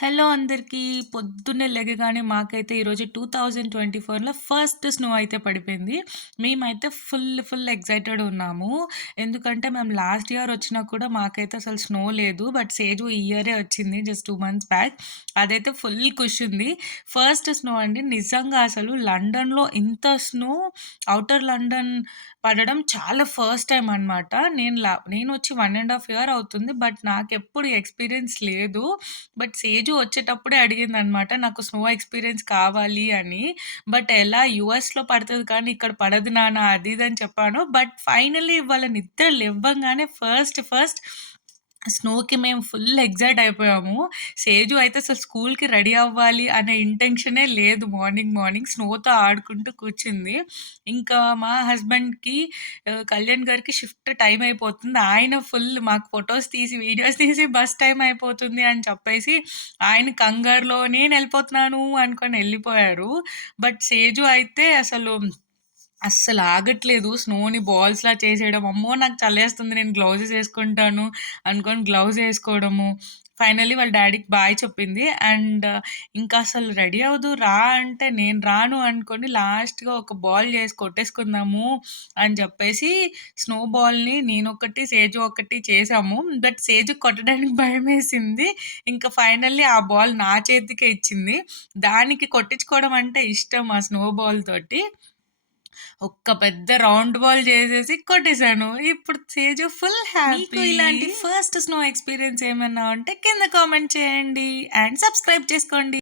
Hello అందరికీ. పొద్దున్నే లెగగానే మాకైతే ఈరోజు 2024లో ఫస్ట్ స్నో అయితే పడిపోయింది. మేమైతే ఫుల్ ఎక్సైటెడ్ ఉన్నాము. ఎందుకంటే మేము లాస్ట్ ఇయర్ వచ్చినా కూడా మాకైతే అసలు స్నో లేదు. బట్ సేజు ఈ ఇయరే వచ్చింది జస్ట్ 2 మంత్స్ బ్యాక్. అదైతే ఫుల్ ఖుషి ఉంది. ఫస్ట్ స్నో అండి. నిజంగా అసలు లండన్‌లో ఇంత స్నో ఔటర్ లండన్ పడడం చాలా ఫస్ట్ టైమ్ అనమాట. నేనొచ్చి 1 ½ ఇయర్ అవుతుంది. బట్ నాకెప్పుడు ఎక్స్‌పీరియన్స్ లేదు. But usage వచ్చేటప్పుడే అడిగిందనమాట. నాకు స్నో ఎక్స్‌పీరియన్స్ కావాలి అని. బట్ ఎలా యూఎస్‌లో పడతది కానీ ఇక్కడ పడదు నాన్న అది ఇది అని చెప్పాను. బట్ ఫైనల్లీ ఇవాళ నిద్ర లెవ్వంగానే ఫస్ట్ స్నోకి మేము ఫుల్ ఎక్సైట్ అయిపోయాము. సేజు అయితే అసలు స్కూల్‌కి రెడీ అవ్వాలి అనే ఇంటెన్షనే లేదు మార్నింగ్ స్నోతో ఆడుకుంటూ కూర్చుంది. ఇంకా మా హస్బెండ్‌కి కళ్యాణ్ గారికి షిఫ్ట్ టైమ్ అయిపోతుంది. ఆయన ఫుల్ మాకు ఫోటోస్ తీసి, వీడియోస్ తీసి బస్ టైమ్ అయిపోతుంది అని చెప్పేసి ఆయన కంగారులో నేనెళ్ళిపోతున్నాను అనుకోని ఎళ్ళిపోయారు. బట్ సేజు అయితే అస్సలు ఆగట్లేదు. స్నోని బాల్స్‌లా చేసేయడం. అమ్మో! నాకు చలేస్తుంది. నేను గ్లౌజెస్ ఏసుకుంటాను అనుకోని గ్లౌస్ ఏసుకోవడము. ఫైనల్లీ వాళ్ళ డ్యాడీకి బాయ్ చెప్పింది. అండ్ ఇంకా అసలు రెడీ అవ్వదు రా అంటే, నేను రాను అనుకోని లాస్ట్‌గా ఒక బాల్ చేసి కొట్టేసుకుందాము అని చెప్పేసి స్నో బాల్‌ని నేనొకటి, సేజు ఒకటి చేసాము. బట్ సేజుకి కొట్టడానికి భయమేసింది. ఇంకా ఫైనల్లీ ఆ బాల్ నా చేతికే ఇచ్చింది. దానికి కొట్టించుకోవడం అంటే ఇష్టం ఆ స్నో బాల్ తోటి. ఒక్క పెద్ద రౌండ్ బాల్ చేసేసి కొట్టేసాను. ఇప్పుడు తేజు ఫుల్ హ్యాపీ. మీకు ఇలాంటి ఫస్ట్ స్నో ఎక్స్‌పీరియన్స్ ఏమన్నా ఉంటే కింద కామెంట్ చేయండి. అండ్ సబ్స్క్రైబ్ చేసుకోండి.